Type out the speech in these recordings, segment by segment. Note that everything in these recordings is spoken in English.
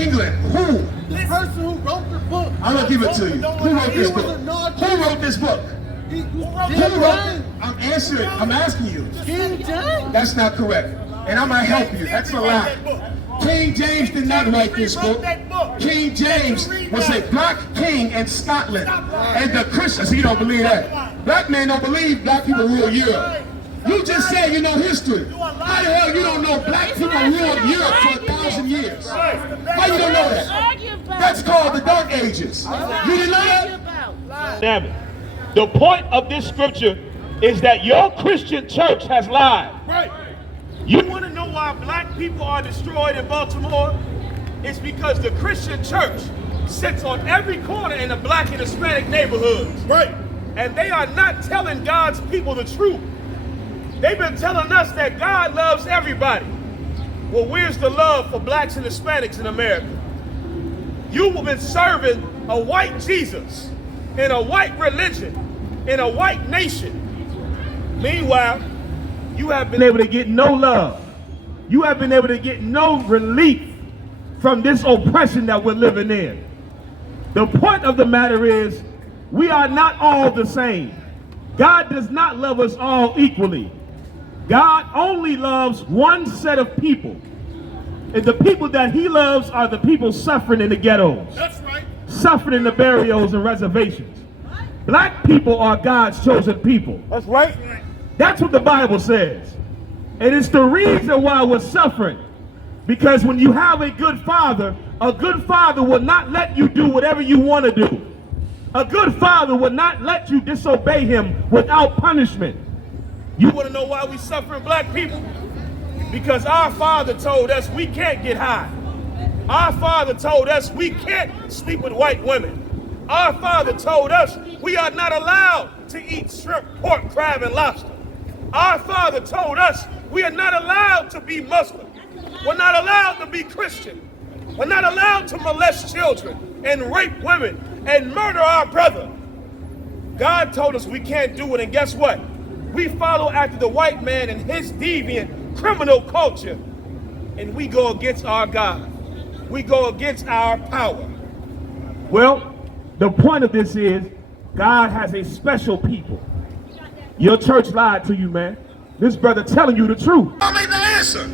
England. Who? The person who wrote the book. I'm gonna give it to you. Who wrote this book? Who wrote this book? Who wrote it? I'm answering. I'm asking you. King James. That's not correct. And I'm gonna help you. That's a lie. King James did not write this book. King James was a black king in Scotland. And the Christians, he don't believe that. Black men don't believe black people rule Europe. You just said you know history. How the hell you don't know black people ruled Europe for 1,000 years? How you don't know that? That's called the Dark Ages. You didn't know that? Damn it. The point of this scripture is that your Christian church has lied. Right. You want to know why black people are destroyed in Baltimore? It's because the Christian church sits on every corner in the black and Hispanic neighborhoods. Right. And they are not telling God's people the truth. They've been telling us that God loves everybody. Well, where's the love for blacks and Hispanics in America? You've been serving a white Jesus in a white religion, in a white nation. Meanwhile, you have been able to get no love. You have been able to get no relief from this oppression that we're living in. The point of the matter is, we are not all the same. God does not love us all equally. God only loves one set of people. And the people that he loves are the people suffering in the ghettos. That's right. Suffering in the barrios and reservations. Black people are God's chosen people. That's right. That's what the Bible says. And it's the reason why we're suffering. Because when you have a good father will not let you do whatever you want to do. A good father will not let you disobey him without punishment. You want to know why we suffering, black people? Because our father told us we can't get high. Our father told us we can't sleep with white women. Our father told us we are not allowed to eat shrimp, pork, crab, and lobster. Our father told us we are not allowed to be Muslim. We're not allowed to be Christian. We're not allowed to molest children and rape women and murder our brother. God told us we can't do it, and guess what? We follow after the white man and his deviant criminal culture, and we go against our God. We go against our power. Well, the point of this is God has a special people. Your church lied to you, man. This brother telling you the truth. I ain't the answer.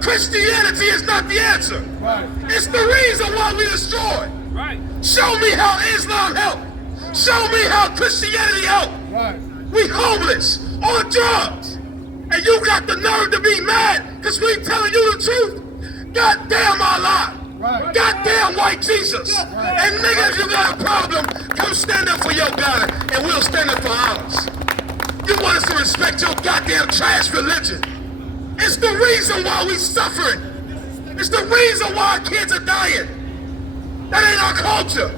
Christianity is not the answer. Right. It's the reason why we destroyed. Right. Show me how Islam helped. Show me how Christianity helped. Right. We homeless, on drugs. And you got the nerve to be mad because we telling you the truth. Goddamn Allah. Right. Goddamn white Jesus. Right. And nigga, if you got a problem, come stand up for your God and we'll stand up for ours. You want us to respect your goddamn trash religion. It's the reason why we suffering. It's the reason why our kids are dying. That ain't our culture.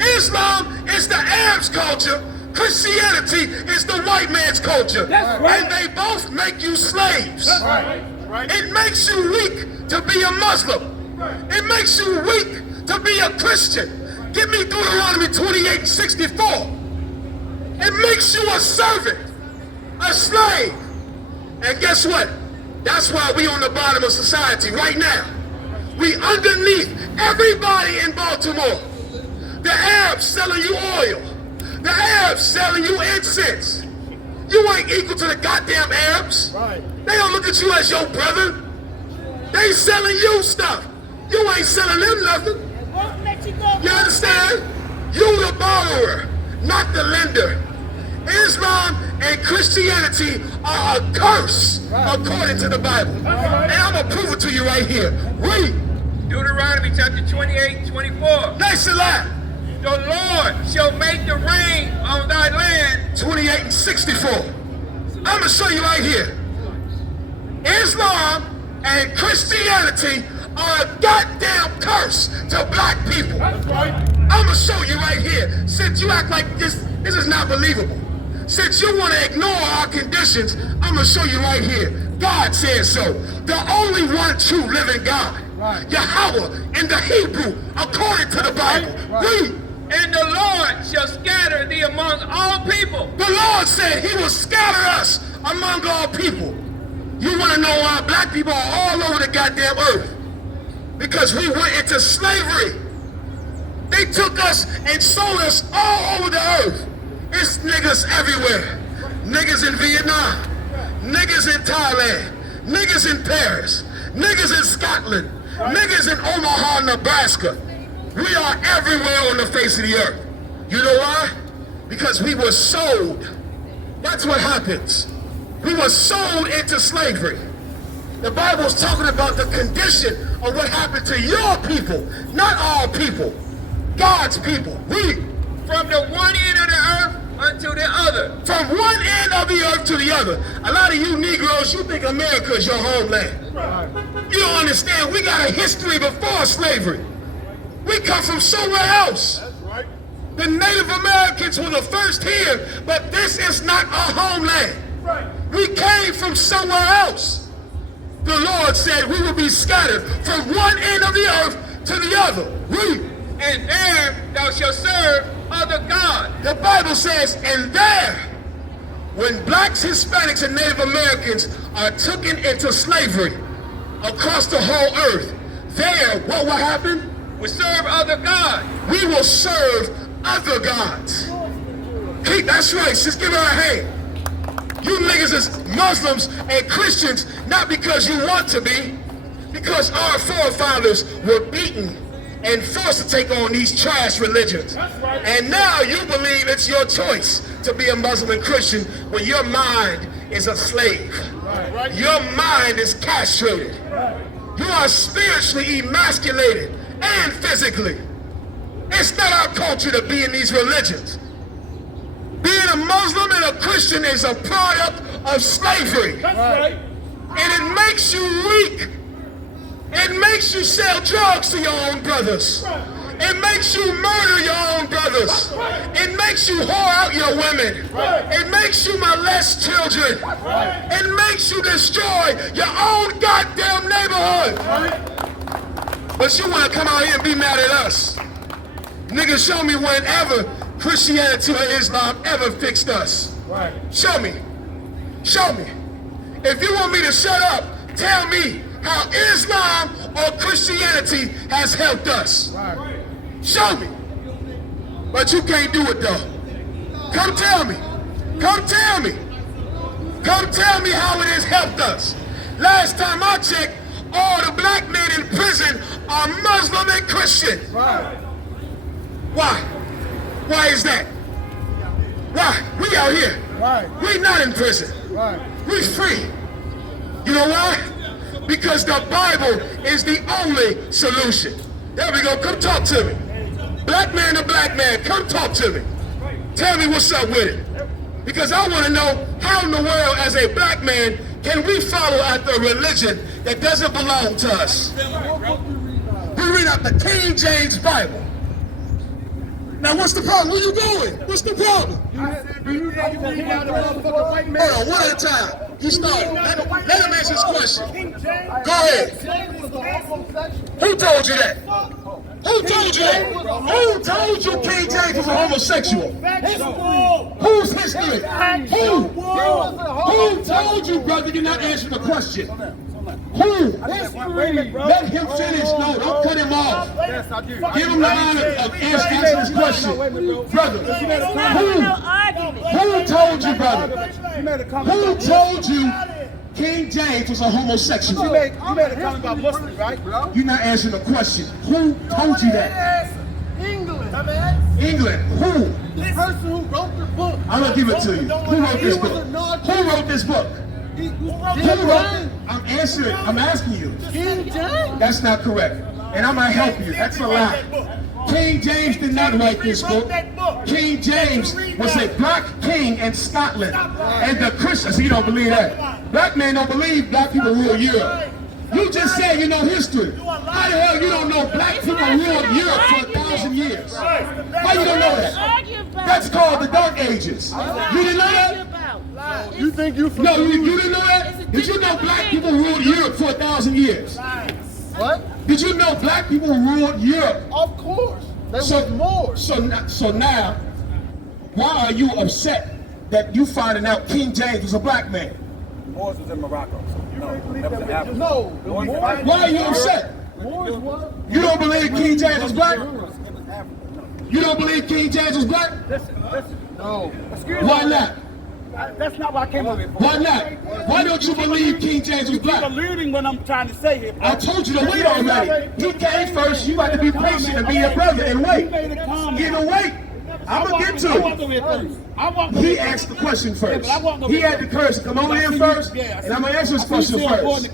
Islam is the Arab's culture. Christianity is the white man's culture. That's right. And they both make you slaves. That's right. Right. It makes you weak to be a Muslim. Right. It makes you weak to be a Christian. Give me Deuteronomy 28:64. It makes you a servant, a slave. And guess what? That's why we on the bottom of society right now. We underneath everybody in Baltimore. The Arabs selling you oil. The Arabs selling you incense. You ain't equal to the goddamn Arabs. Right. They don't look at you as your brother. They selling you stuff. You ain't selling them nothing. You understand? You the borrower, not the lender. Islam and Christianity are a curse, according to the Bible. And I'm going to prove it to you right here. Read. Deuteronomy chapter 28:24. Nice a lot. The Lord shall make the rain on thy land. 28:64. I'm going to show you right here. Islam and Christianity are a goddamn curse to black people. That's right. I'm going to show you right here. Since you act like this is not believable. Since you want to ignore our conditions, I'm going to show you right here. God says so. The only one true living God. Right. Yahweh in the Hebrew, according to the Bible. Right. Read. And the Lord shall scatter thee among all people. The Lord said he will scatter us among all people. You want to know why black people are all over the goddamn earth? because we went into slavery. They took us and sold us all over the earth. It's niggas everywhere. Niggas in Vietnam, niggas in Thailand, niggas in Paris, niggas in Scotland, niggas in Omaha, Nebraska. We are everywhere on the face of the earth. You know why? Because we were sold. That's what happens. We were sold into slavery. The Bible's talking about the condition of what happened to your people, not all people, God's people. Read. From the one end of the earth unto the other. From one end of the earth to the other. A lot of you Negroes, you think America is your homeland. You don't understand. We got a history before slavery. We come from somewhere else. The Native Americans were the first here, but this is not our homeland. We came from somewhere else. The Lord said we will be scattered from one end of the earth to the other. Read. And there thou shalt serve other gods. The Bible says, and there, when blacks, Hispanics, and Native Americans are taken into slavery across the whole earth, there, what will happen? We serve other gods. We will serve other gods. Hey, that's right, just give her a hand. You niggas is Muslims and Christians, not because you want to be, because our forefathers were beaten and forced to take on these trash religions. And now you believe it's your choice to be a Muslim and Christian when your mind is a slave. Your mind is castrated. You are spiritually emasculated and physically. It's not our culture to be in these religions. Being a Muslim and a Christian is a product of slavery. And it makes you weak. It makes you sell drugs to your own brothers. It makes you murder your own brothers. It makes you whore out your women. It makes you molest children. It makes you destroy your own goddamn neighborhood. But you want to come out here and be mad at us. Nigga, show me whenever Christianity or Islam ever fixed us. Show me. Show me. If you want me to shut up, tell me how Islam or Christianity has helped us. Show me. But you can't do it though. Come tell me. Come tell me. Come tell me how it has helped us. Last time I checked, all the black men in prison are Muslim and Christian. Why? Why is that? Why? We out here. We not in prison. We free. You know why? Because the Bible is the only solution. There we go. Come talk to me. Black man to black man, come talk to me. Tell me what's up with it. Because I want to know how in the world, as a black man, can we follow after a religion that doesn't belong to us? We read out the King James Bible. Now what's the problem? Where you going? What's the problem? Hold on, one at a time. You start. Let him answer his question. Go ahead. Who told you that? Who told you that? Who told you King James was a homosexual? Whose history? Who told you, brother, you're not answering the question? Who? Let him finish. No, don't cut him off. Give him the honor of answering his question. Brother, who told you, brother? Who told you King James was a homosexual? You made a comment about Muslims, right, bro? You're not answering the question. Who told you that? England. England. Who? The person who wrote the book. I'm going to give it to you. Who wrote this book? Who wrote this book? Who wrote it? I'm asking you. King James. That's not correct. And I'm going to help you. That's a lie. King James did not write this book. King James was a black king in Scotland. And the Christians, he don't believe that. Black men don't believe black people rule Europe. You just said you know history. How the hell you don't know black people ruled Europe for 1,000 years? Why you don't know that? That's called the Dark Ages. You didn't know that? You think you from No, you didn't know that? Did you know black people ruled Europe for 1,000 years? What? Did you know black people ruled Europe? Of course. There was more. So now, why are you upset that you finding out King James was a black man? Moors was in Morocco, so no, that was an African. No. Why are you upset? Moors were. You don't believe King James was black? You don't believe King James was black? No. Why not? That's not what I came up with. Why not? Why don't you believe King James was You're black? alluding what I'm trying to say here. I told you to wait already. He came first. You got to be patient and be your brother and wait. Get him wait. I'm going to get to it. He asked the question first. He had the courage to come over here first, and I'm going to answer his question first.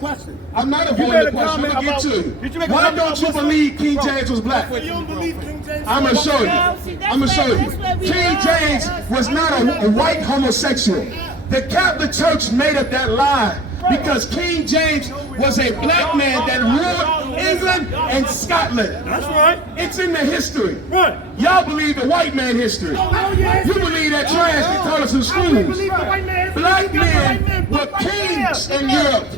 I'm not avoiding the question. I'm going to get to it. Why don't you believe King James was black? I'm going to show you. I'm going to show you. King James was not a white homosexual. The Catholic Church made up that lie because King James was a black man that ruled England and Scotland. That's right. It's in the history. Right. Y'all believe the white man history. You believe that trash they taught us in schools. Black men were kings in Europe.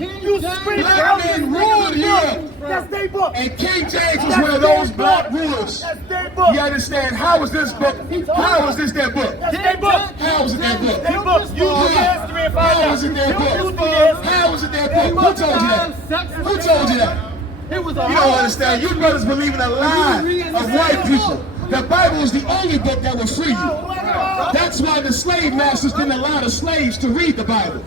Black men ruled Europe. That's their book. And King James was one of those black rulers. That's their book. You understand? How was this book? How was this their book? That's their book. How was it their book? Their book. Use the history and find out. How was it their book? How was it their book? Who told you that? Who told you that? It was You don't understand. You brothers believe in a lie of white people. The Bible is the only book that will free you. That's why the slave masters didn't allow the slaves to read the Bible.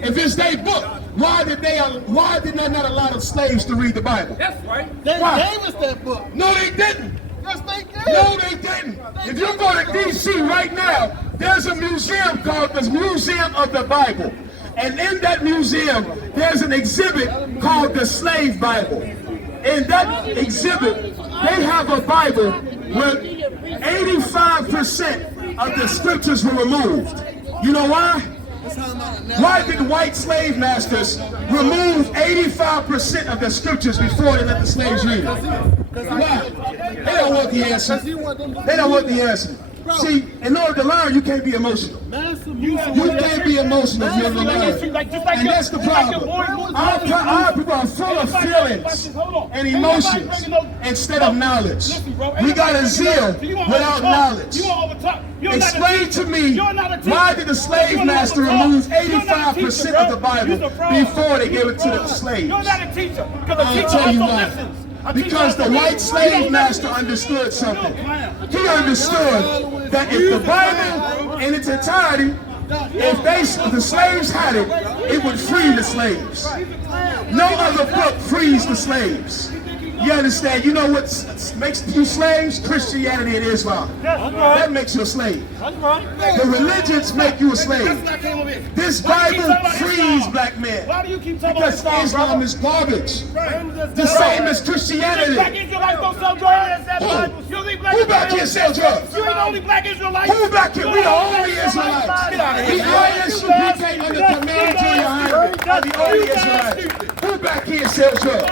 If it's their book, why did they not allow the slaves to read the Bible? That's right. They Why? gave us that book. No, they didn't. Yes, they did. No, they didn't. If you go to D.C. right now, there's a museum called the Museum of the Bible. And in that museum, there's an exhibit called the Slave Bible. In that exhibit, they have a Bible where 85% of the scriptures were removed. You know why? Why did white slave masters remove 85% of the scriptures before they let the slaves read it? Why? They don't want the answer. They don't want the answer. See, in order to learn, you can't be emotional. You can't be emotional if you're going to learn. And that's the problem. Our people are full of feelings and emotions instead of knowledge. We got a zeal without knowledge. Explain to me, why did the slave master remove 85% of the Bible before they gave it to the slaves? You're not a teacher. I'll tell you why. Because the white slave master understood something. He understood that if the Bible in its entirety, if the slaves had it, it would free the slaves. No other book frees the slaves. You understand? You know what makes you slaves? Christianity and Islam. That makes you a slave. The religions make you a slave. This Bible frees black men. Because Islam is garbage. The same as Christianity. Who back here sell drugs? You ain't the only black Israelite. Who back here? We the only Israelites. The ISUPK under command to your highness are the only Israelites. Who back here sells drugs?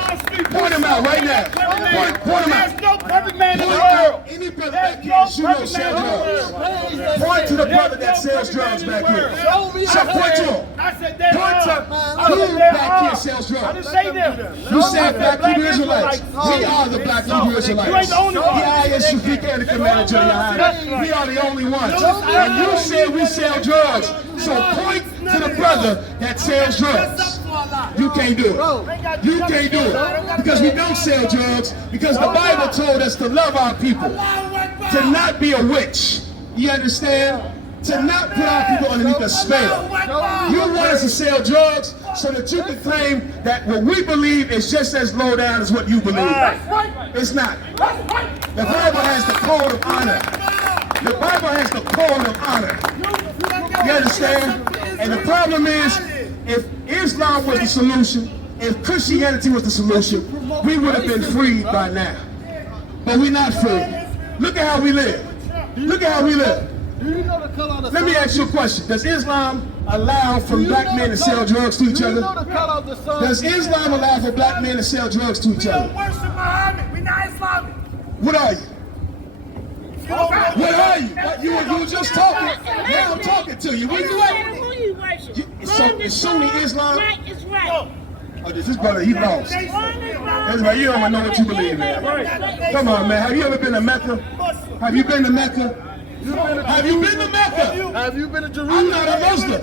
Point them out right now. Point them out. There's no perfect man in the Point world. out any brother back here that you know sell drugs. Point to the brother that sells drugs back here. So point to him. I said that. Point to who back here sells I didn't drugs. say them. You said black Hebrew Israelites. We are the black Hebrew Israelites. You ain't the only one. The ISUPK and the commander to your highness. We are the only ones. And you said we sell drugs. So point to the brother that sells drugs. You can't do it. You can't do it. Because we don't sell drugs. Because the Bible told us to love our people. To not be a witch. You understand? To not put our people underneath a spell. You want us to sell drugs so that you can claim that what we believe is just as low down as what you believe. It's not. The Bible has the code of honor. The Bible has the code of honor. You understand? And the problem is, if Islam was the solution, if Christianity was the solution, we would have been freed by now. But we're not free. Look at how we live. Look at how we live. Let me ask you a question. Does Islam allow for black men to sell drugs to each other? Does Islam allow for black men to sell drugs to each other? We don't worship Muhammad. We're not Islamic. What are you? What are you? You were just talking. Now I'm talking to you. Where you at? It's Sunni Islam. Right is right. Oh, this brother, he lost. That's right. You don't even know what you believe in. Come on, man. Have you ever been to Mecca? Have you been to Mecca? Have you been to Mecca? Have you been to Jerusalem? I'm not a Muslim.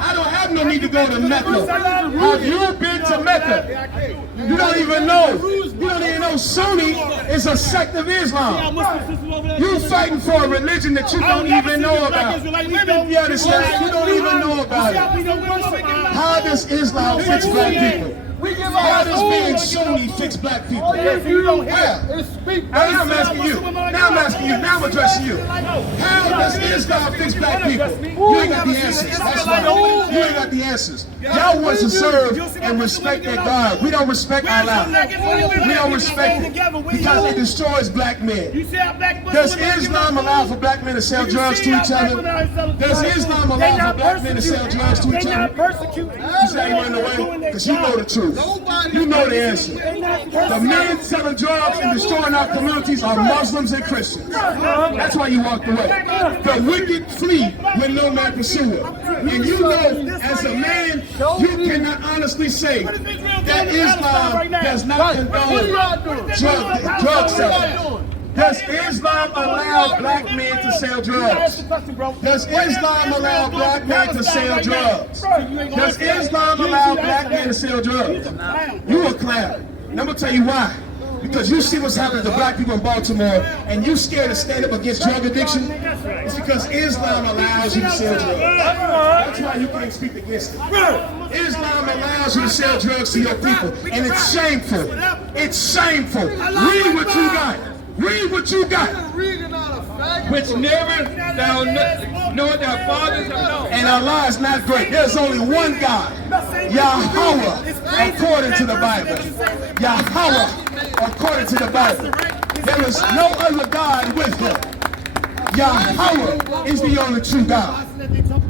I don't have no need to go to Mecca. Have you been to Mecca? You don't even know. You don't even know Sunni is a sect of Islam. You fighting for a religion that you don't even know about. You understand? You don't even know about it. How does Islam fix black people? How does being Sunni fix black people? Now I'm asking you. Now I'm asking you. Now I'm addressing you. How does Islam fix black people? You ain't got the answers. That's right. You ain't got the answers. Y'all want to serve and respect their God. We don't respect Allah. We don't respect it because it destroys black men. Does Islam allow for black men to sell drugs to each other? Does Islam allow for black men to sell drugs to each other? You say you run away because you know the truth. You know the answer. The men selling drugs and destroying our communities are Muslims and Christians. That's why you walked away. The wicked flee when no man pursue them. And you know, as a man, you cannot honestly say that Islam does not condone drug selling. Does Islam allow black men to sell drugs? Does Islam allow black men to sell drugs? Does Islam allow black men to sell drugs? You a clown. And I'm going to tell you why. Because you see what's happening to black people in Baltimore and you scared to stand up against drug addiction. It's because Islam allows you to sell drugs. That's why you can't speak against it. Islam allows you to sell drugs to your people. And it's shameful. It's shameful. Read what you got. Read what you got. Which never thou nor thy fathers have known. And Allah is not great. There's only one God. Yahweh, according to the Bible. Yahweh, according to the Bible. There is no other God with him. Yahweh is the only true God.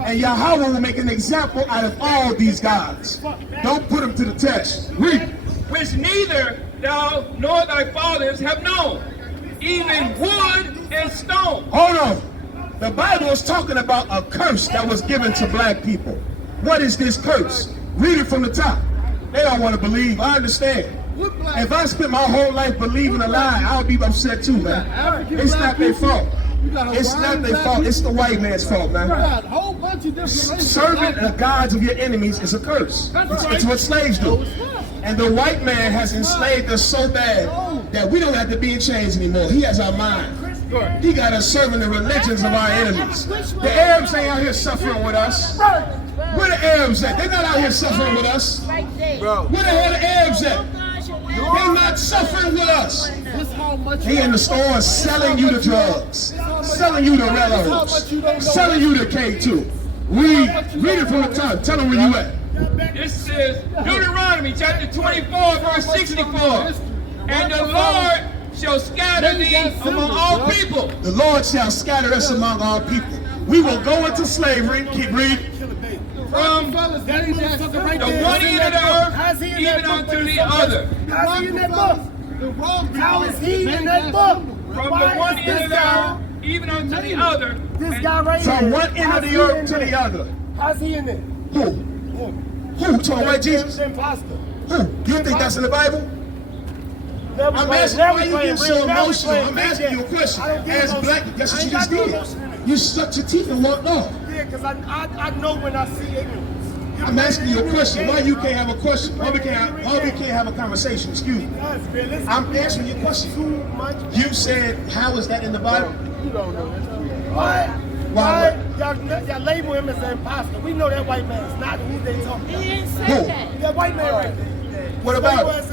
And Yahweh will make an example out of all these gods. Don't put them to the test. Read. Which neither thou nor thy fathers have known. Even wood and stone. Hold on. The Bible is talking about a curse that was given to black people. What is this curse? Read it from the top. They don't want to believe. I understand. If I spent my whole life believing a lie, I would be upset too, man. It's not their fault. It's not their fault. It's the white man's fault, man. Serving the gods of your enemies is a curse. It's what slaves do. And the white man has enslaved us so bad that we don't have to be in chains anymore. He has our mind. He got us serving the religions of our enemies. The Arabs ain't out here suffering with us. Where the Arabs at? They're not out here suffering with us. Where the hell the Arabs at? They're not suffering with us. He in the store selling you the drugs, selling you the Rellos, selling you the K2. Read it from the top. Tell them where you at. This is Deuteronomy chapter 24, verse 64. And the Lord shall scatter thee among all people. The Lord shall scatter us among all people. We will go into slavery. Keep reading. From the one end of the earth, even unto the other. How's he in that book? How is he in that book? From the one end of the earth, even unto the other. This guy right here. From one end of the earth to the other. How's he in there? Who? Who? Talking about Jesus? Imposter. Who? You think that's in the Bible? I'm asking why you get so emotional. I'm asking you a question. As black, that's what you just did. You sucked your teeth and walked off. Yeah, because I know when I see ignorance. I'm asking you a question. Why you can't have a question? Why we can't have a conversation? Excuse me. I'm answering your question. You said, how is that in the Bible? You don't know. Why? Y'all label him as an imposter. We know that white man is not who they talking about. He didn't say that. That white man right there. What about it?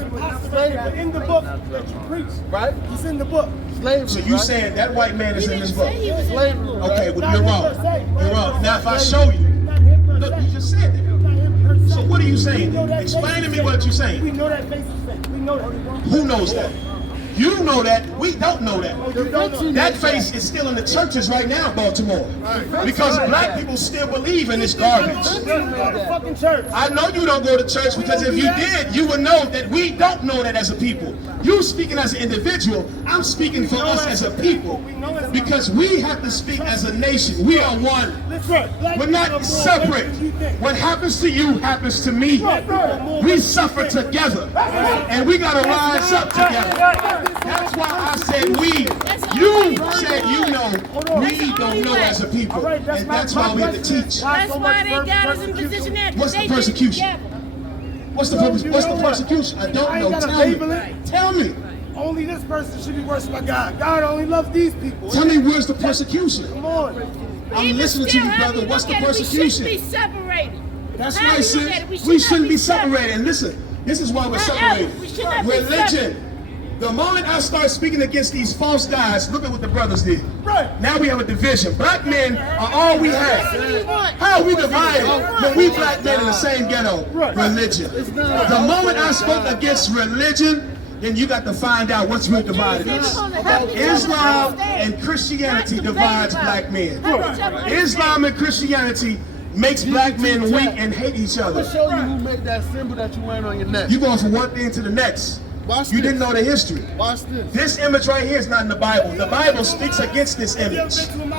In the book that you preach, right? He's in the book. Slavery. So you saying that white man is in this book? Slavery. Okay, well you're wrong. You're wrong. Now if I show you, look, you just said that. So what are you saying? Explain to me what you're saying. We know that face is fake. We know that. Who knows that? You know that. We don't know that. That face is still in the churches right now in Baltimore. Because black people still believe in this garbage. I know you don't go to church because if you did, you would know that we don't know that as a people. You speaking as an individual, I'm speaking for us as a people. Because we have to speak as a nation. We are one. We're not separate. What happens to you happens to me. We suffer together. And we got to rise up together. That's why I said we. You said you know. We don't know as a people. And that's why we have to teach. That's why they got us in position there. What's the persecution? What's the persecution? I don't know. Tell me. Only this person should be worshipped by God. God only loves these people. Tell me where's the persecution? Come on. I'm listening to you, brother. What's the persecution? We shouldn't be separated. That's right, sis. We shouldn't be separated. And listen, this is why we're separated. Religion. The moment I start speaking against these false gods, look at what the brothers did. Right. Now we have a division. Black men are all we have. How are we divided when we black men in the same ghetto? Religion. The moment I spoke against religion, then you got to find out what's really divided us. Islam and Christianity divides black men. Islam and Christianity makes black men weak and hate each other. I'm gonna show you who made that symbol that you wearing on your neck. You going from one thing to the next. Watch You this. didn't know the history. Watch this. This image right here is not in the Bible. The Bible speaks against this image.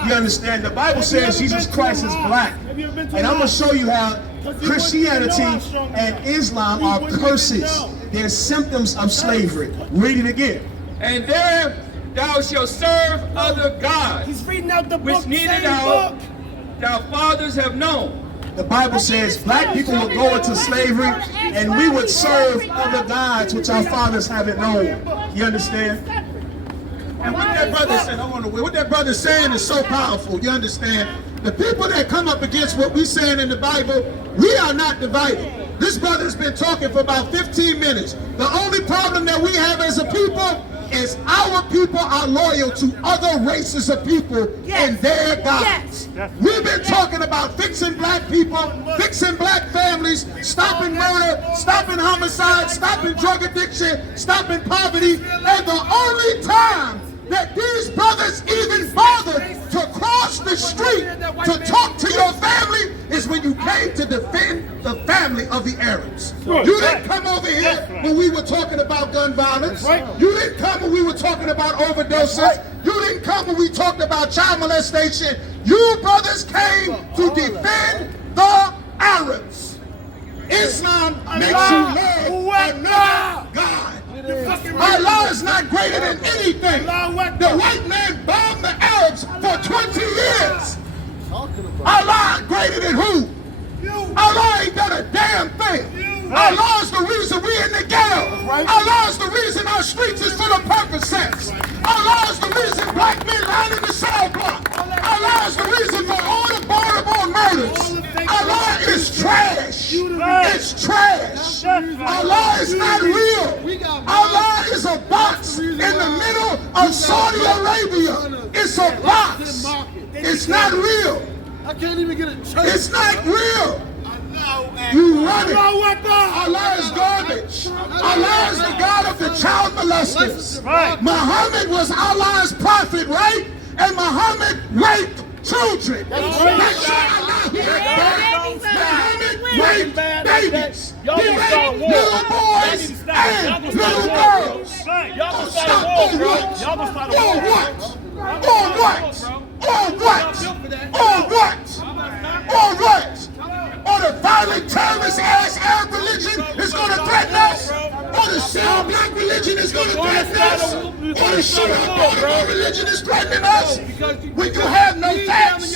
You understand? The Bible says Jesus Christ is black. And I'm going to show you how Christianity and Islam are curses. They're symptoms of slavery. Read it again. And there thou shalt serve other gods, He's reading out the book. which neither same thou book. fathers have known. The Bible says black people would go into slavery and we would serve other gods which our fathers haven't known. You understand? And what that brother said, what that brother saying is so powerful. You understand? The people that come up against what we're saying in the Bible, we are not divided. This brother's been talking for about 15 minutes. The only problem that we have as a people is our people are loyal to other races of people and their gods. We've been talking about fixing black people, fixing black families, stopping murder, stopping homicide, stopping drug addiction, stopping poverty. And the only time that these brothers even bothered to cross the street to talk to your family is when you came to defend the family of the Arabs. You didn't come over here when we were talking about gun violence. You didn't come when we were talking about overdoses. You didn't come when we talked about child molestation. You brothers came to defend the Arabs. Islam makes you love another God. Allah is not greater than anything. The white man bombed the Arabs for 20 years. Allah greater than who? Allah ain't done a damn thing. Allah is the reason we're in the ghetto. Allah is the reason our streets is full of Percocets. Allah is the reason black men lining the cell block. Allah is the reason for all the Baltimore murders. Allah is trash. It's trash. Allah is not real. Allah is a box in the middle of Saudi Arabia. It's a box. It's not real. I can't even get a church. It's not real. You run it. Allah is garbage. Allah is the God of the child molesters. Muhammad was Allah's prophet, right? And Muhammad raped children. That's Allah who raped Muhammad raped babies. He raped little boys and little girls. Stop on what? On what? On what? On what? On what? On what? Or the violent terrorist ass Arab religion is going to threaten us? Or the cell black religion is going to threaten us? Or the shut up Baltimore religion is threatening us? When you have no facts,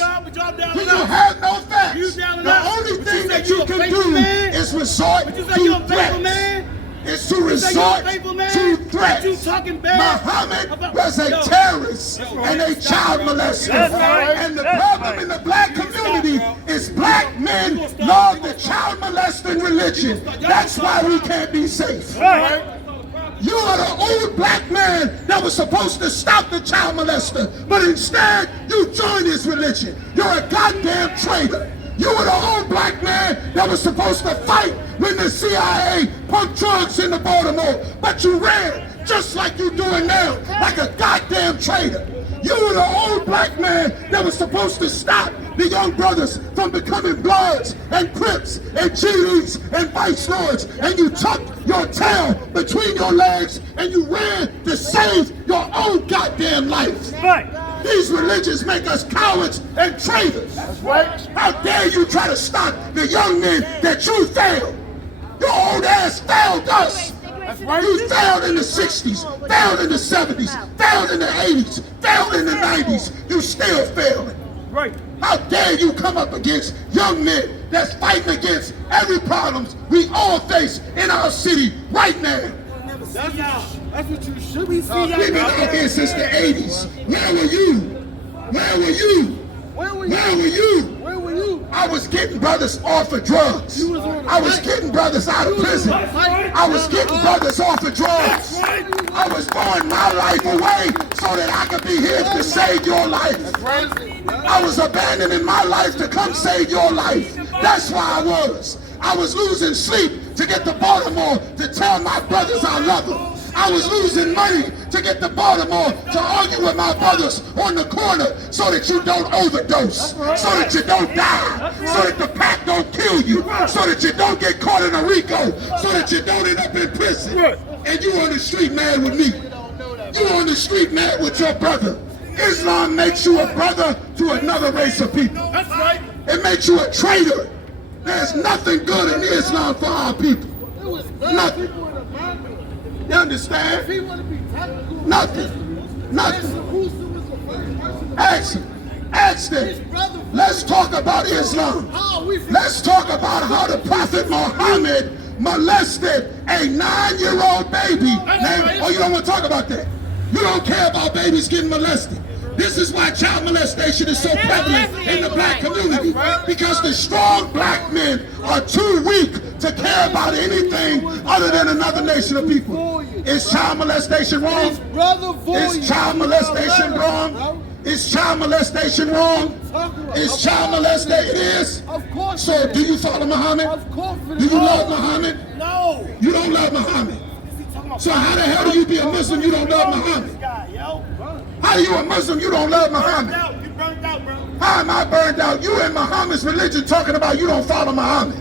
when you have no facts, the only thing that you can do is resort to threats. Is to resort to threats. Muhammad was a terrorist and a child molester. And the problem in the black community is black men love the child molesting religion. That's why we can't be safe. You are the old black man that was supposed to stop the child molester, but instead you joined his religion. You're a goddamn traitor. You were the old black man that was supposed to fight when the CIA pumped drugs into Baltimore, but you ran just like you're doing now, like a goddamn traitor. You were the old black man that was supposed to stop the young brothers from becoming Bloods and Crips and GDs and Vice Lords, and you tucked your tail between your legs and you ran to save your own goddamn life. These religions make us cowards and traitors. How dare you try to stop the young men that you failed? Your old ass failed us. You failed in the 60s, failed in the 70s, failed in the 80s, failed in the 90s. You still failing. Right. How dare you come up against young men that's fighting against every problem we all face in our city right now? That's what you should be seeing. We've been out here since the 80s. Where were you? Where were you? Where were Where were you? Where were you? I was getting brothers off of drugs. I was getting brothers out of prison. I was getting brothers off of drugs. I was throwing my life away so that I could be here to save your life. I was abandoning my life to come save your life. That's why I was. I was losing sleep to get to Baltimore to tell my brothers I love them. I was losing money to get to Baltimore to argue with my brothers on the corner so that you don't overdose, so that you don't die, so that the pack don't kill you, so that you don't get caught in a RICO, so that you don't end up in prison. And you on the street mad with me. You on the street mad with your brother. Islam makes you a brother to another race of people. That's right. It makes you a traitor. There's nothing good in Islam for our people. Nothing. You understand? If he want to be technical, Nothing. Nothing. Ask him. Ask them. Let's talk about Islam. Let's talk about how the Prophet Muhammad molested a 9-year-old baby. Oh, you don't want to talk about that? You don't care about babies getting molested. This is why child molestation is so prevalent in the black community, because the strong black men are too weak to care about anything other than another nation of people. Is child molestation wrong? Is child molestation wrong? Is child molestation wrong? Is child molestation? It is. Of course. So do you follow Muhammad? Of course. Do you love Muhammad? No. You don't love Muhammad. So how the hell do you be a Muslim you don't love Muhammad? How are you a Muslim you don't love Muhammad? You burned out, bro. How am I burned out? You in Muhammad's religion talking about you don't follow Muhammad.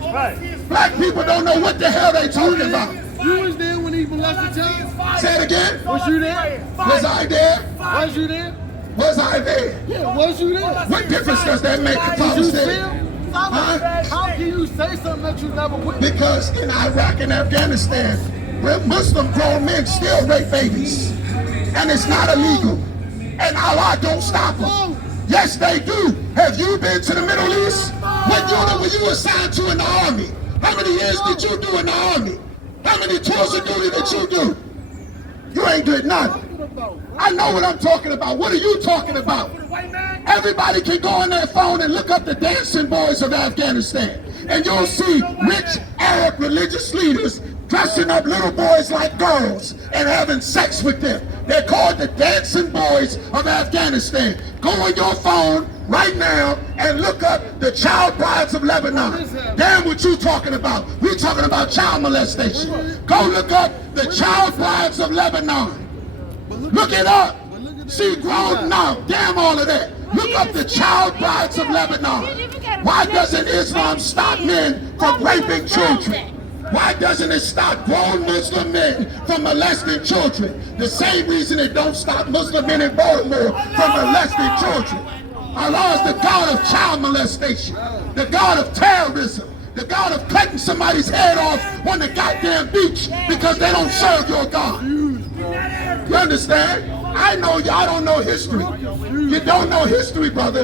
Black people don't know what the hell they talking about. You was there when he molested child? Say it again. Was you there? Was I there? Was you there? Was I there? Yeah, was you there? What difference does that make if I Did you was see there? him? Huh? How can you say something that you never witnessed? Because in Iraq and Afghanistan, where Muslim grown men still rape babies, and it's not illegal, and Allah don't stop them. Yes, they do. Have you been to the Middle East? What unit were you assigned to in the army? How many years did you do in the army? How many tours of duty did you do? You ain't did nothing. I know what I'm talking about. What are you talking about? Everybody can go on their phone and look up the dancing boys of Afghanistan, and you'll see rich Arab religious leaders dressing up little boys like girls and having sex with them. They're called the dancing boys of Afghanistan. Go on your phone right now and look up the child brides of Lebanon. Damn what you talking about. We talking about child molestation. Go look up the child brides of Lebanon. Look it up. See, grown now. Damn all of that. Look up the child brides of Lebanon. Why doesn't Islam stop men from raping children? Why doesn't it stop grown Muslim men from molesting children? The same reason it don't stop Muslim men in Baltimore from molesting children. Allah is the God of child molestation, the God of terrorism, the God of cutting somebody's head off on the goddamn beach because they don't serve your God. You understand? I know y'all don't know history. You don't know history, brother.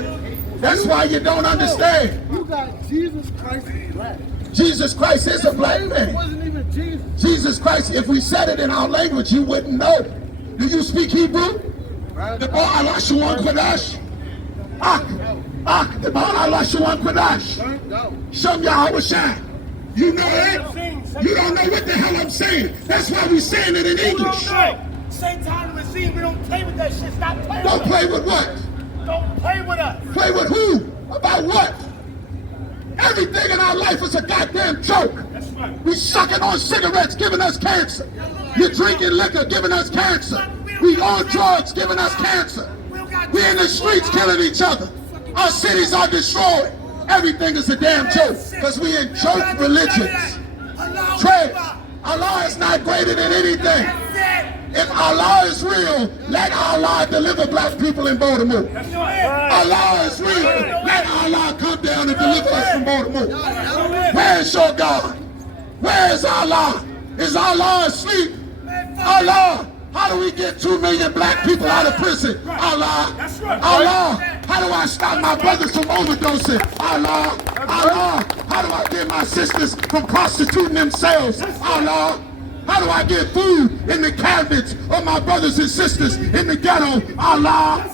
That's why you don't understand. You got Jesus Christ is black. Jesus Christ is a black man. It wasn't even Jesus. Jesus Christ, if we said it in our language, you wouldn't know. Do you speak Hebrew? The Baal Allah Shuan Quadash. The Baal Allah Shuan Quadash. Shum Yahweh Shai. You know it? You don't know what the hell I'm saying. That's why we saying it in English. Same time we see, we don't play with that shit. Stop playing Don't with play with what? Don't play with us. Play with who? About what? Everything in our life is a goddamn joke. That's right. We sucking on cigarettes, giving us cancer. You're drinking liquor, giving us cancer. We on drugs, giving us cancer. We in the streets killing each other. Our cities are destroyed. Everything is a damn joke because we in joke religions. Trash. Allah is not greater than anything. If Allah is real, let Allah deliver black people in Baltimore. Allah is real. Let Allah come down and deliver us from Baltimore. Where is your God? Where is Allah? Is Allah asleep? Allah, how do we get 2 million black people out of prison? Allah, Allah, how do I stop my brothers from overdosing? Allah, Allah, how do I get my sisters from prostituting themselves? Allah, how do I get food in the cabinets of my brothers and sisters in the ghetto? Allah,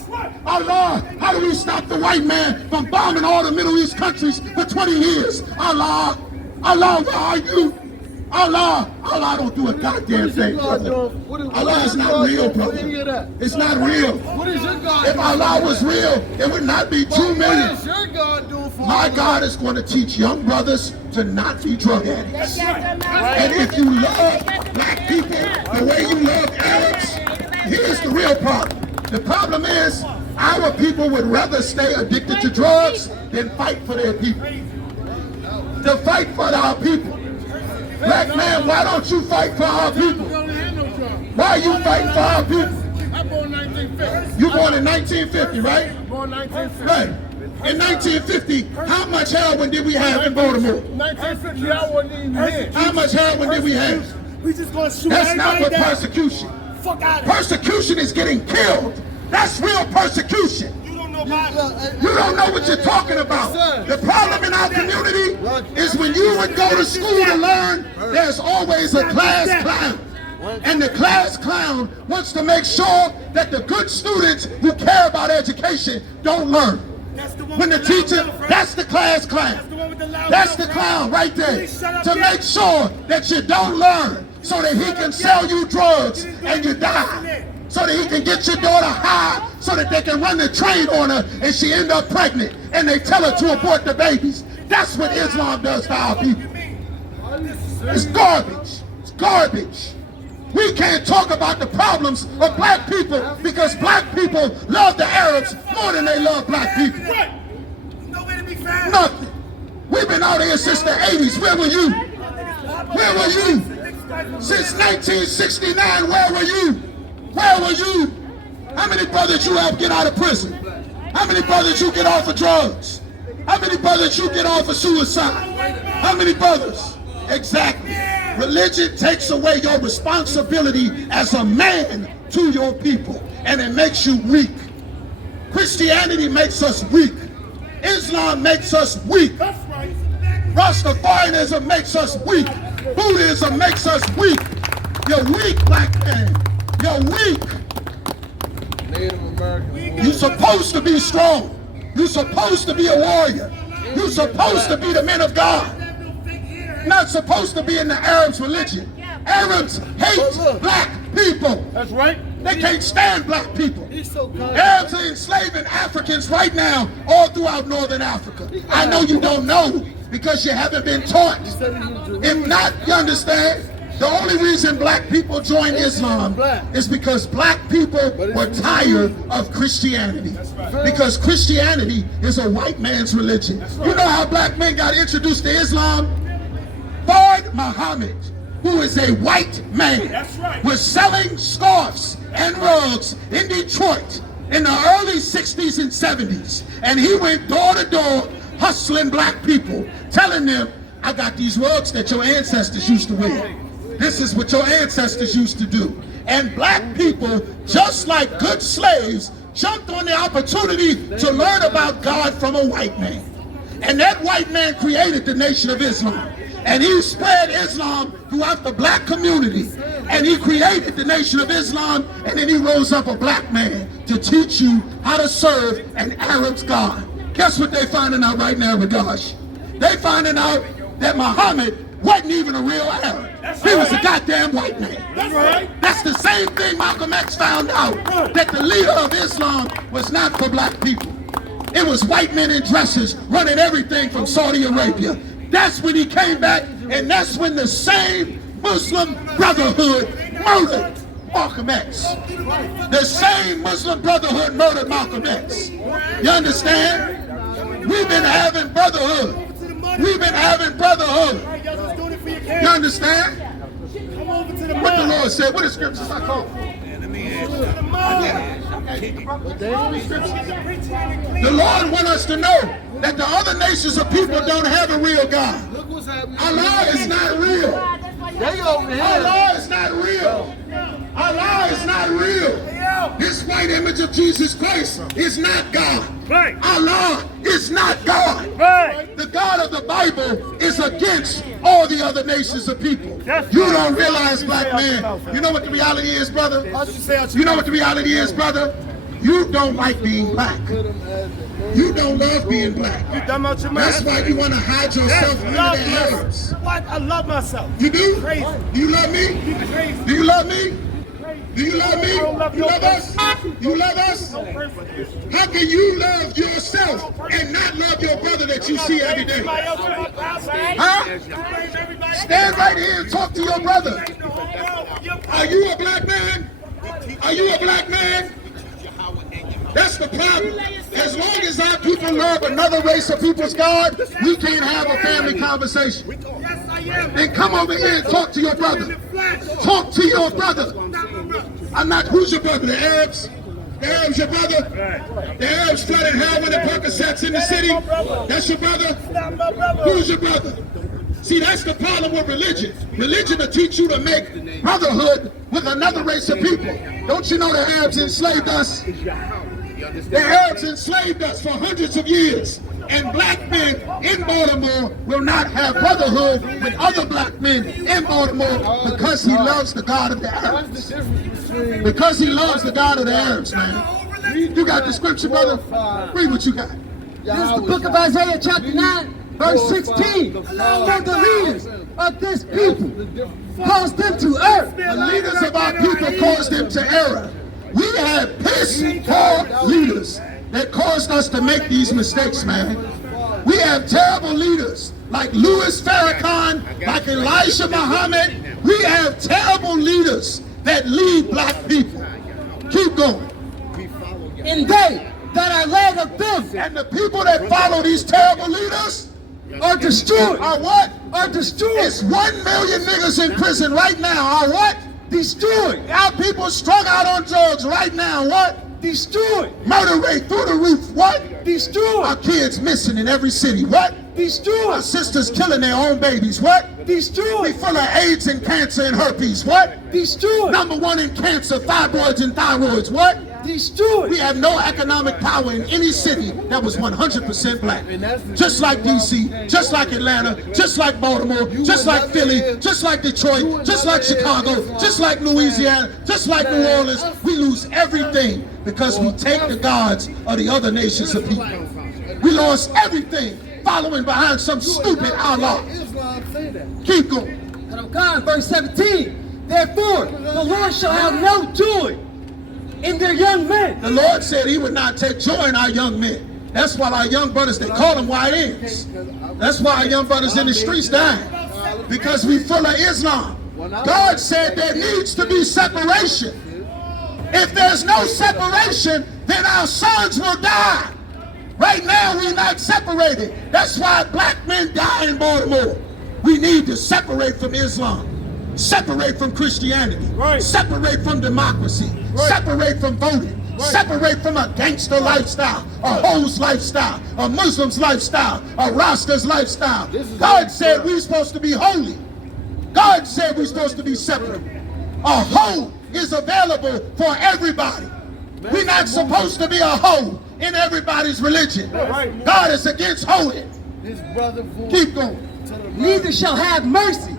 Allah, how do we stop the white man from bombing all the Middle East countries for 20 years? Allah, Allah, where are you? Allah, Allah don't do a goddamn thing, brother. Allah is not real, brother. It's not real. If Allah was real, it would not be 2 million. My God is going to teach young brothers to not be drug addicts. And if you love black people the way you love Arabs, here's the real problem. The problem is our people would rather stay addicted to drugs than fight for their people. To fight for our people. Black man, why don't you fight for our people? Why are you fighting for our people? I'm born in 1950. You born in 1950, right? Born in 1950. Right. In 1950, how much heroin did we have in Baltimore? 1950, I wasn't even here. How much heroin did we have? We just gonna shoot That's not everybody what down. persecution. Fuck out of here. Persecution is getting killed. That's real persecution. You don't know Bible. You don't know what you're talking about. The problem in our community is when you would go to school to learn, there's always a class clown. And the class clown wants to make sure that the good students who care about education don't learn. When the teacher, that's the class clown. That's the clown right there. To make sure that you don't learn so that he can sell you drugs and you die. So that he can get your daughter high so that they can run the train on her and she end up pregnant and they tell her to abort the babies. That's what Islam does to our people. It's garbage. It's garbage. We can't talk about the problems of black people because black people love the Arabs more than they love black people. Nowhere to be found. Nothing. We've been out here since the 80s. Where were you? Where were you? Since 1969, where were you? Where were you? How many brothers you helped get out of prison? How many brothers you get off of drugs? How many brothers you get off of suicide? How many brothers? Exactly. Religion takes away your responsibility as a man to your people, and it makes you weak. Christianity makes us weak. Islam makes us weak. Rastafarianism makes us weak. Buddhism makes us weak. You're weak, black man. You're weak. Native American. You're supposed to be strong. You're supposed to be a warrior. You're supposed to be the men of God. Not supposed to be in the Arabs' religion. Arabs hate black people. That's right. They can't stand black people. He's so kind. Arabs are enslaving Africans right now all throughout northern Africa. I know you don't know because you haven't been taught. If not, you understand? The only reason black people joined Islam is because black people were tired of Christianity. Because Christianity is a white man's religion. You know how black men got introduced to Islam? Fard Muhammad, who is a white man, was selling scarves and rugs in Detroit in the early 60s and 70s. And he went door to door hustling black people, telling them, I got these rugs that your ancestors used to wear. This is what your ancestors used to do. And black people, just like good slaves, jumped on the opportunity to learn about God from a white man. And that white man created the Nation of Islam. And he spread Islam throughout the black community. And he created the Nation of Islam, and then he rose up a black man to teach you how to serve an Arab's God. Guess what they finding out right now, Ragash? They finding out that Muhammad wasn't even a real Arab. He was a goddamn white man. That's the same thing Malcolm X found out, that the leader of Islam was not for black people. It was white men in dresses running everything from Saudi Arabia. That's when he came back, and that's when the same Muslim Brotherhood murdered Malcolm X. The same Muslim Brotherhood murdered Malcolm X. You understand? We've been having brotherhood. We've been having brotherhood. You understand? What the Lord said, what the scriptures I call? The Lord wants us to know that the other nations of people don't have a real God. Allah is not real. They over here. Allah is not real. Allah is not real. This white image of Jesus Christ is not God. Right. Allah is not God. Right. The God of the Bible is against all the other nations of people. That's You right. don't realize, black man. You know what the reality is, brother? You know what the reality is, brother? You don't like being black. You don't love being black. You dumb out your mind. That's why you want to hide yourself under Love the myself. Arabs. What? I love myself. You do? Crazy. Do you love me? You crazy. Do you love me? Do you love me? I don't love You your love us? You love us? How can you love yourself and not love your brother that you see every day? Huh? Stand right here and talk to your brother. Are you a black man? Are you a black man? That's the problem. As long as our people love another race of people's God, we can't have a family conversation. Then come over here and talk to your brother. Talk to your brother. I'm not, who's your brother? The Arabs? The Arabs your brother? The Arabs flooded heroin and Percocets in the city? That's your brother? Who's your brother? See, that's the problem with religion. Religion will teach you to make brotherhood with another race of people. Don't you know the Arabs enslaved us? The Arabs enslaved us for hundreds of years. And black men in Baltimore will not have brotherhood with other black men in Baltimore because he loves the God of the Arabs. Because he loves the God of the Arabs, man. You got the scripture, brother? Read what you got. This is the book of Isaiah chapter 9, verse 16. For the leaders of this people caused them to err. The leaders of our people caused them to error. We have piss-poor leaders that caused us to make these mistakes, man. We have terrible leaders like Louis Farrakhan, like Elijah Muhammad. We have terrible leaders that lead black people. Keep going. And they that are led of them And the people that follow these terrible leaders are destroyed. are what? Are destroyed. It's 1 million niggas in prison right now. Are what? Destroyed. Our people strung out on drugs right now. What? Destroyed. Murder rate through the roof. What? Destroyed. Our kids missing in every city. What? Our Destroyed. sisters killing their own babies. What? We Destroyed. full of AIDS and cancer and herpes. What? Destroyed. #1 in cancer, fibroids and thyroids. What? Destroyed. We have no economic power in any city that was 100% black. Just like DC, just like Atlanta, just like Baltimore, just like Philly, just like Detroit, just like Chicago, just like Louisiana, just like New Orleans. We lose everything because we take the gods of the other nations of people. We lost everything following behind some stupid Allah. Keep going. And I'm gone, verse 17. Therefore, the Lord shall have no joy in their young men. The Lord said he would not take joy in our young men. That's why our young brothers, they call them white ends. That's why our young brothers in the streets dying. Because we full of Islam. God said there needs to be separation. If there's no separation, then our sons will die. Right now, we're not separated. That's why black men die in Baltimore. We need to separate from Islam. Separate from Christianity. Right. Separate from democracy. Right. Separate from voting. Right. Separate from a gangster lifestyle, a hoes lifestyle, a Muslim's lifestyle, a Rasta's lifestyle. God said we're supposed to be holy. God said we're supposed to be separate. A hoe is available for everybody. We're not supposed to be a hoe in everybody's religion. Right. God is against hoeing. His brother Keep going. Neither shall have mercy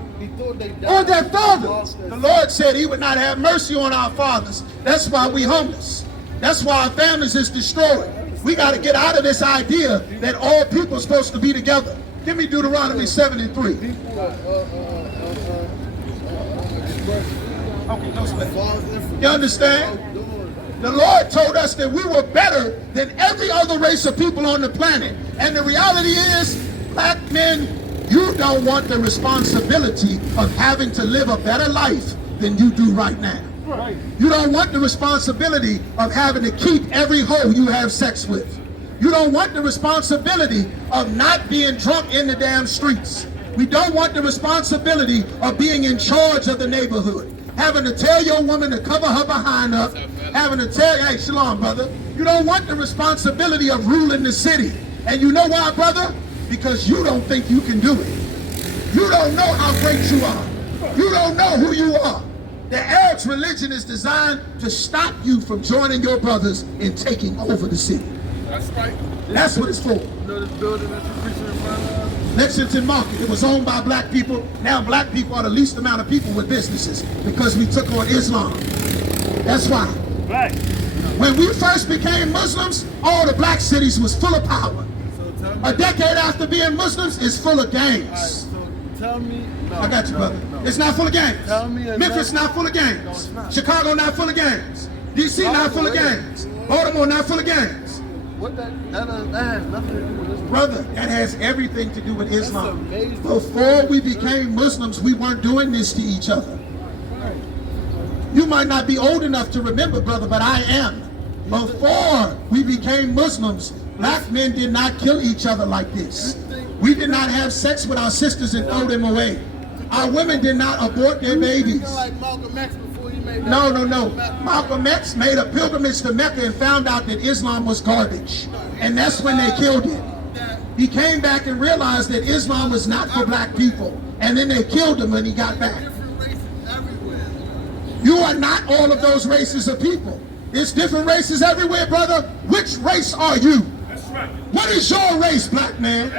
on their fathers. The Lord said he would not have mercy on our fathers. That's why we homeless. That's why our families is destroyed. We got to get out of this idea that all people are supposed to be together. Give me Deuteronomy 7:3. Okay, no sweat. You understand? The Lord told us that we were better than every other race of people on the planet. And the reality is, black men, you don't want the responsibility of having to live a better life than you do right now. Right. You don't want the responsibility of having to keep every hoe you have sex with. You don't want the responsibility of not being drunk in the damn streets. We don't want the responsibility of being in charge of the neighborhood. Having to tell your woman to cover her behind up. Having to tell, hey, shalom, brother. You don't want the responsibility of ruling the city. And you know why, brother? Because you don't think you can do it. You don't know how great you are. You don't know who you are. The Arab's religion is designed to stop you from joining your brothers in taking over the city. That's right. That's what it's for. You know this building that you're preaching in front of? Lexington Market. It was owned by black people. Now black people are the least amount of people with businesses because we took on Islam. That's why. Right. When we first became Muslims, all the black cities was full of power. So tell me. A decade after being Muslims, it's full of gangs. Alright, so tell me. No, I got you, brother. no. It's not full of gangs. Tell me Memphis enough- not full of gangs. No, it's not. Chicago not full of gangs. DC not full of gangs. Baltimore not full of gangs. What that has nothing to do with this. Brother, that has everything to do with Islam. amazing. Before we became Muslims, we weren't doing this to each other. You might not be old enough to remember, brother, but I am. Before we became Muslims, black men did not kill each other like this. We did not have sex with our sisters and throw them away. Our women did not abort their babies. Like Malcolm X before he made No. Malcolm X made a pilgrimage to Mecca and found out that Islam was garbage. And that's when they killed him. He came back and realized that Islam was not for black people. And then they killed him when he got back. different races everywhere. You are not all of those races of people. There's different races everywhere, brother. Which race are you? What is your race, black man?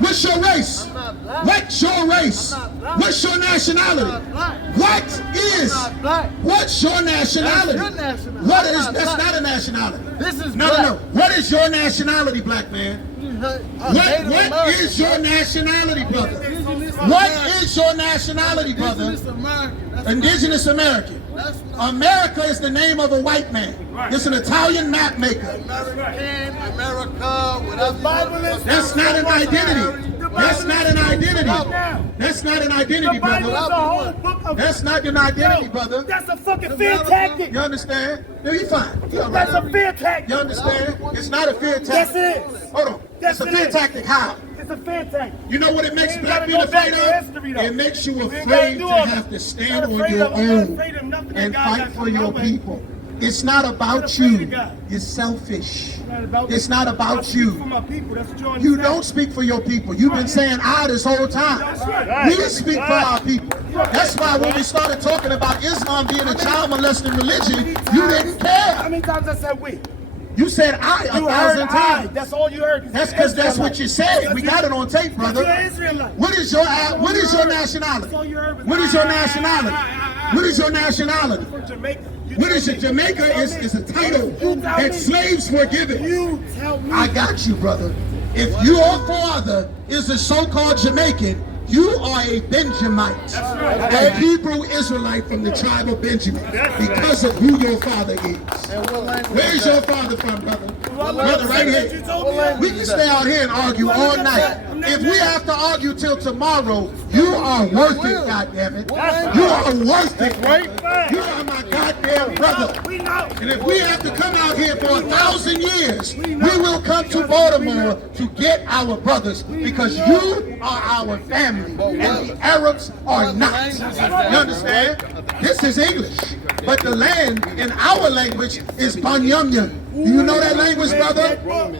What's your race? What's your race? What's your nationality? What's your nationality? That's your nationality. What is, I'm not that's black. not a nationality. This is No. black. What is your nationality, black man? What is your nationality, brother? What is your nationality, brother? Indigenous American. That's Indigenous American. That's not America is the name of a white man. It's an Italian map maker. American, America, whatever. That's not an identity. That's not an identity. That's not an identity, The Bible is brother. a whole book of. That's not an identity, brother. That's a fucking fear tactic. You understand? No, you're fine. You're all That's a right. fear tactic. You understand? It's not a fear Yes, tactic. it is. Hold on. Yes, It's a it fear is. tactic. How? It's a fear tactic. You know what it makes You black gotta men go back afraid to of? history, though. It makes you You ain't afraid gotta to do all have that. to stand Not on afraid your of- I'm not own afraid of nothing and that God fight got for coming your my way. people. It's not about afraid you. of God. You're selfish. Not about It's me. not I about speak you. for my people. That's what you You understand. don't speak for your people. You've been saying I this whole time. That's right. We speak for our people. That's why when we started talking about Islam being a child molesting religion, you didn't How care. many times I said we? You said I You heard 1,000 I. times. That's all you heard. That's because that's what you said. We got it on tape, You're brother. Israelite. What is your nationality? That's all you heard was What is your I. nationality? What is your nationality? From Jamaica. You What tell is it? me. Jamaica You tell is me. a title You tell that me. slaves were given. You tell me. I got you, brother. If your father is a so-called Jamaican, you are a Benjamite, a Hebrew Israelite from the tribe of Benjamin, because of who your father is. Where's your father from, brother? Brother, right here. We can stay out here and argue all night. If we have to argue till tomorrow, you are worth it, goddammit. You are worth it. You are my goddamn brother. We know. And if we have to come out here for 1,000 years, we will come to Baltimore to get our brothers, because you are our family and the Arabs are not. You understand? This is English, but the land in our language is Banyamyan. Do you know that language, brother?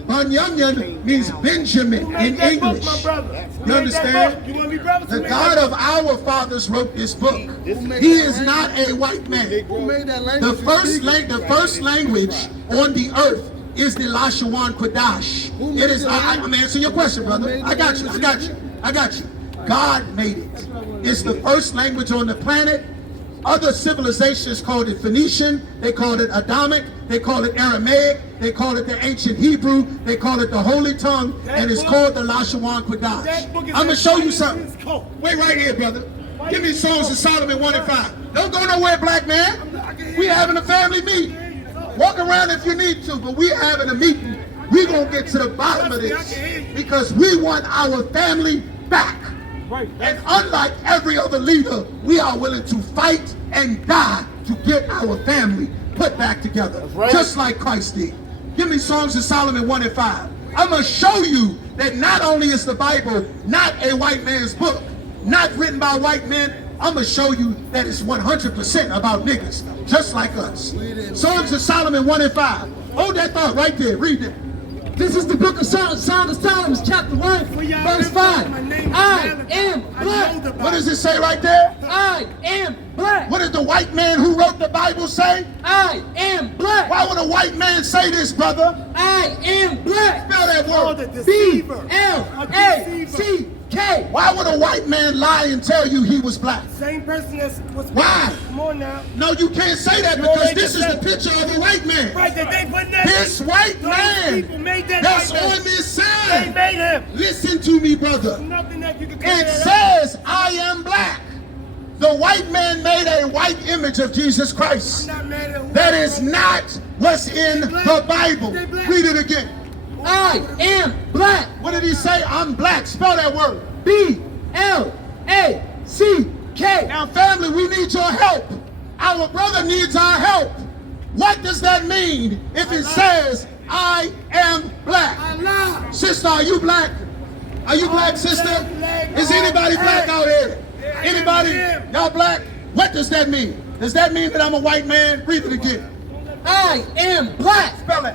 Banyamyan means Benjamin in English. You understand? You want to be brothers? The God of our fathers wrote this book. He is not a white man. Who made that language? The first language on the earth is the Lashawan Kodash. It is. I'm answering your question, brother. I got you. God made it. It's the first language on the planet. Other civilizations called it Phoenician. They called it Adamic. They call it Aramaic. They call it the ancient Hebrew. They call it the Holy Tongue, and it's called the Lashawan Kodash. I'm gonna show you something. Wait right here, brother. Give me Songs of Solomon 1 and 5. Don't go nowhere, black man. We having a family meeting. Walk around if you need to, but we having a meeting. We gonna get to the bottom of this because we want our family back. And unlike every other leader, we are willing to fight and die to get our family put back together, just like Christ did. Give me Songs of Solomon 1 and 5. I'm gonna show you that not only is the Bible not a white man's book, not written by white men, I'm gonna show you that it's 100% about niggas, just like us. Songs of Solomon 1 and 5. Hold that thought right there. Read it. This is the book of Song of Solomon, chapter 1, verse 5. I am black. What does it say right there? I am black. What did the white man who wrote the Bible say? I am black. Why would a white man say this, brother? I am black. Spell that word. B-L-A-C-K. Why would a white man lie and tell you he was black? Same person that was. Why? Come on now. No, you can't say that because this is the picture of a white man. Right, that they put that. This white Those man people made that that's white man. on this They sign. made him. Listen to me, brother. Nothing that you can call It that up. says, I am black. The white man made a white image of Jesus Christ. I'm not mad at who. That is not what's in the Bible. Read it again. I am black. What did he say? I'm black. Spell that word. B-L-A-C-K. Now, family, we need your help. Our brother needs our help. What does that mean if it says, I am black? Sister, are you black? Are you black, sister? Is anybody black out here? Anybody? Y'all black? What does that mean? Does that mean that I'm a white man? Read it again. I am black. Spell it.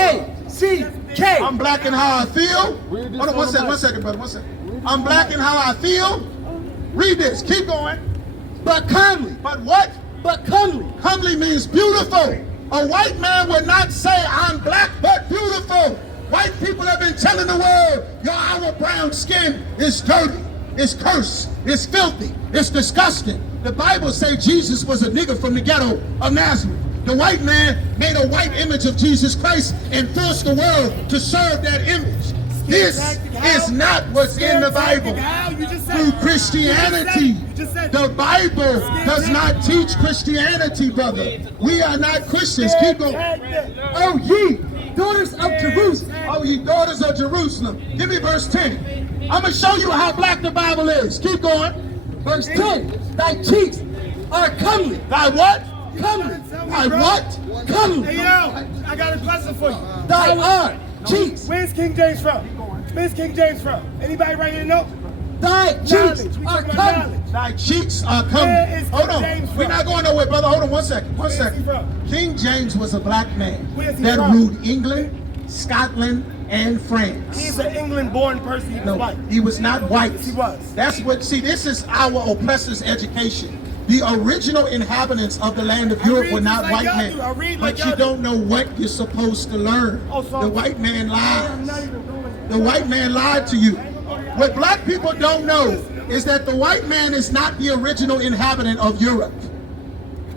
B-L-A-C-K. I'm black in how I feel. Hold on, one second, brother, one second. I'm black in how I feel. Read this. Keep going. But comely. But what? But comely. Comely means beautiful. A white man would not say, I'm black but beautiful. White people have been telling the world, our brown skin is dirty, it's cursed, it's filthy, it's disgusting. The Bible says Jesus was a nigger from the ghetto of Nazareth. The white man made a white image of Jesus Christ and forced the world to serve that image. This is not what's in the Bible. Through Christianity, the Bible does not teach Christianity, brother. We are not Christians. Keep going. Oh, ye daughters of Jerusalem. Oh, ye daughters of Jerusalem. Give me verse 10. I'm going to show you how black the Bible is. Keep going. Verse 10. Thy cheeks are comely. Thy what? Comely. Thy what? Comely. Hey, yo, I got a question for you. Thy are cheeks. Where's King James from? Where's King James from? Anybody right here know? Thy cheeks We are talking about comely. knowledge. Thy cheeks are Where coming. is Hold King on. James We're from? not going nowhere, brother. Hold on one second. One Where is he second. from? King James was a black man Where is he that from? ruled England, Scotland, and France. He's an England-born person. He was No, white. he was not white. Yes, he was. That's what, see, this is our oppressors' education. The original inhabitants of the land of Europe read were not just like white y'all do. I men. read like But you y'all do. don't know what you're supposed to learn. Oh, so- The white man I'm not lies. even going. The white man lied to you. What black people don't know is that the white man is not the original inhabitant of Europe.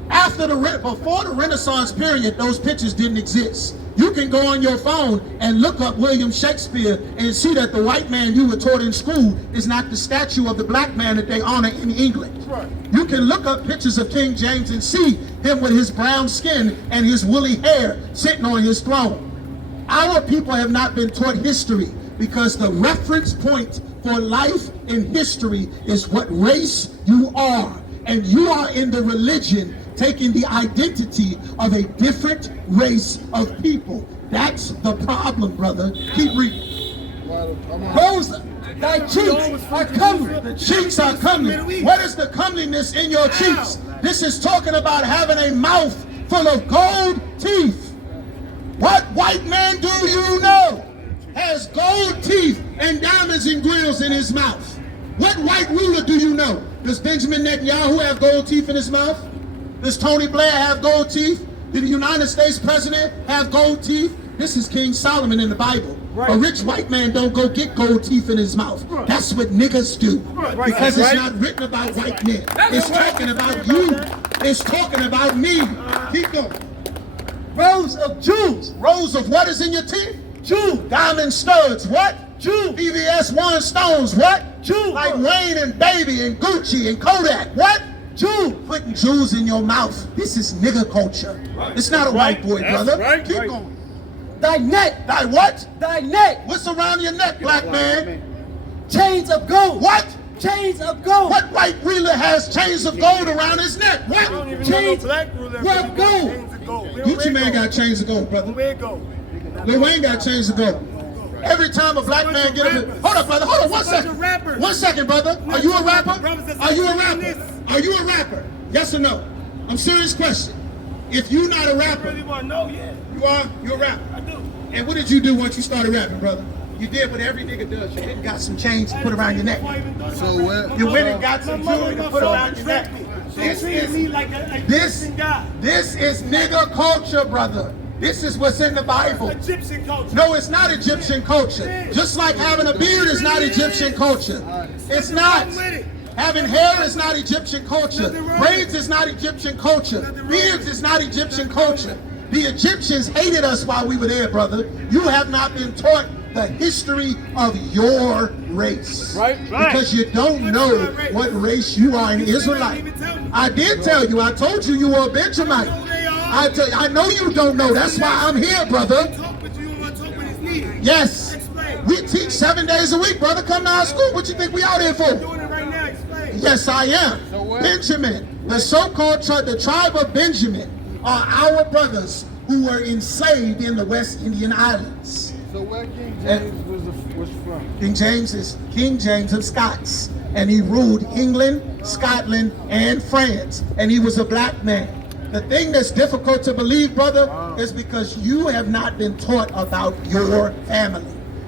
Before the Renaissance period, those pictures didn't exist. You can go on your phone and look up William Shakespeare and see that the white man you were taught in school is not the statue of the black man that they honor in England. Right. You can look up pictures of King James and see him with his brown skin and his woolly hair sitting on his throne. Our people have not been taught history because the reference point for life in history is what race you are. And you are in the religion taking the identity of a different race of people. That's the problem, brother. Keep reading. Rose, thy cheeks are comely. The cheeks are comely. What is the comeliness in your cheeks? This is talking about having a mouth full of gold teeth. What white man do you know has gold teeth and diamonds and grills in his mouth? What white ruler do you know? Does Benjamin Netanyahu have gold teeth in his mouth? Does Tony Blair have gold teeth? Did the United States president have gold teeth? This is King Solomon in the Bible. Right. A rich white man don't go get gold teeth in his mouth. That's what niggas do. Because it's not written about white men. It's talking about you. It's talking about me. Keep going. Rows of jewels. Rows of what is in your teeth? Jewels. Diamond studs. What? Jewels. PVS One Stones. What? Jewels. Like Wayne and Baby and Gucci and Kodak. What? Jewels. Putting jewels in your mouth. This is nigger culture. It's not a white boy, brother. Keep going. Thy neck. Thy what? Thy neck. What's around your neck, black man? Chains of gold. What? Chains of gold. What white ruler has chains of gold around his neck? I don't What? even know no Chains black ruler. were but gold. chains of gold. We don't Gucci wear man gold. got chains of gold, brother. Where gold? Lil Wayne got chains of gold. Every time a black man get up, hold up, brother. Hold on, 1 second. Rappers. 1 second, brother. Are you a rapper? Brothers that's Are you a doing rapper? this. Are you a rapper? Yes or no? I'm serious question. If you're not a rapper, really want to know, yeah. you are, you're a rapper. I do. And what did you do once you started rapping, brother? You did what every nigga does. You went and got some chains to put around your neck. So what? You went and got some jewelry to put around your neck. This is nigga culture, brother. This is what's in the Bible. Egyptian culture. No, it's not Egyptian culture. Just like having a beard is not Egyptian culture. It's not. Having hair is not Egyptian culture. Braids is not Egyptian culture. Beards is not Egyptian culture. The Egyptians hated us while we were there, brother. You have not been taught the history of your race. Right. Because you don't know what race you are, an Israelite. I did tell you. I told you you were a Benjamite. I know you don't know. That's why I'm here, brother. Yes. We teach 7 days a week, brother. Come to our school. What you think we out here for? Yes, I am. Benjamin, the so-called the tribe of Benjamin are our brothers who were enslaved in the West Indian Islands. So where King James was from? King James is King James of Scots, and he ruled England, Scotland, and France, and he was a black man. The thing that's difficult to believe, brother, is because you have not been taught about your family.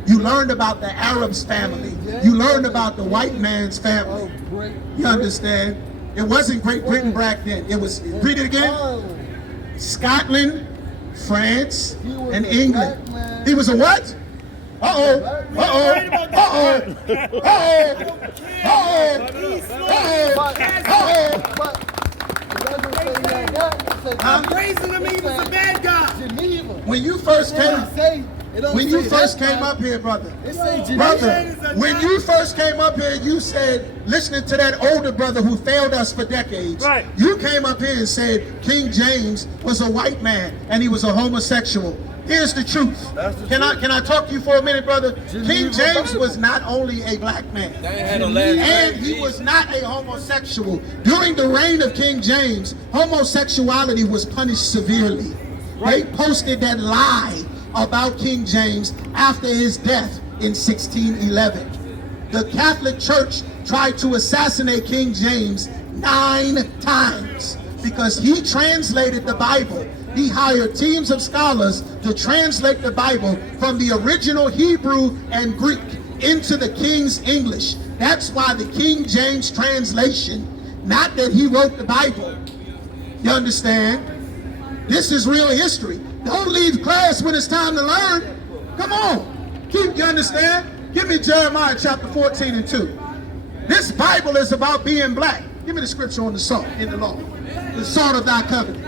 You learned about the Arab's family. You learned about the white man's family. You understand? It wasn't Great Britain back then. It was, read it again. Scotland, France, and England. He was a what? Uh-oh. Uh-oh. Uh-oh. Uh-oh. Uh-oh. Uh-oh. Uh-oh. I'm praising him, he was a bad guy. When you first came, up here, brother, when you first came up here, you said, listening to that older brother who failed us for decades, right. You came up here and said King James was a white man and he was a homosexual. Here's the truth. Can I talk to you for a minute, brother? King James was not only a black man, and he was not a homosexual. During the reign of King James, homosexuality was punished severely. They posted that lie about King James after his death in 1611. The Catholic Church tried to assassinate King James 9 times because he translated the Bible. He hired teams of scholars to translate the Bible from the original Hebrew and Greek into the King's English. That's why the King James translation, not that he wrote the Bible. You understand? This is real history. Don't leave class when it's time to learn. Come on. You understand? Give me Jeremiah chapter 14 and 2. This Bible is about being black. Give me the scripture on the salt in the law. The salt of thy covenant.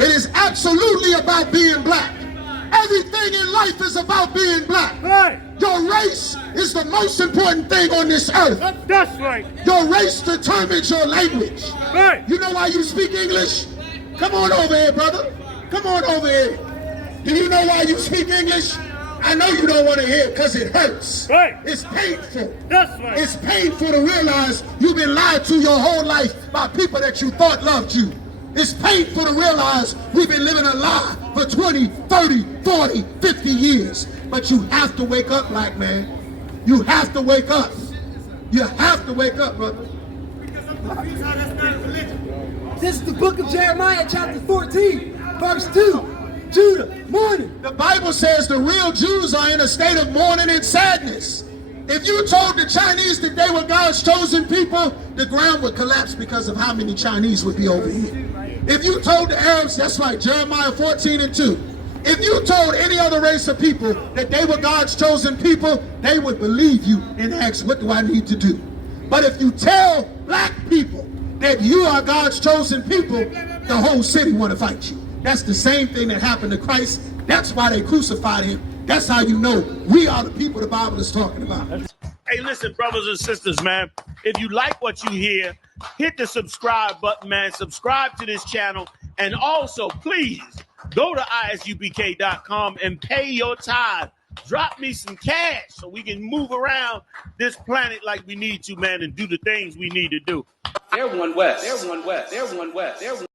It is absolutely about being black. Everything in life is about being black. Right. Your race is the most important thing on this earth. That's right. Your race determines your language. Right. You know why you speak English? Come on over here, brother. Come on over here. Do you know why you speak English? I know you don't want to hear it because it hurts. Right. It's painful. That's right. It's painful to realize you've been lied to your whole life by people that you thought loved you. It's painful to realize we've been living a lie for 20, 30, 40, 50 years. But you have to wake up, black man. You have to wake up. You have to wake up, brother. Because I'm confused how that's not a religion. This is the book of Jeremiah, chapter 14, verse 2. Judah, mourning. The Bible says the real Jews are in a state of mourning and sadness. If you told the Chinese that they were God's chosen people, the ground would collapse because of how many Chinese would be over here. If you told the Arabs, that's right, Jeremiah 14 and 2. If you told any other race of people that they were God's chosen people, they would believe you and ask, what do I need to do? But if you tell black people that you are God's chosen people, the whole city want to fight you. That's the same thing that happened to Christ. That's why they crucified him. That's how you know we are the people the Bible is talking about. Hey, listen, brothers and sisters, man. If you like what you hear, hit the subscribe button, man. Subscribe to this channel. And also, please, go to isubk.com and pay your tithe. Drop me some cash so we can move around this planet like we need to, man, and do the things we need to do. They're one west. They're one west. They're one west. They're one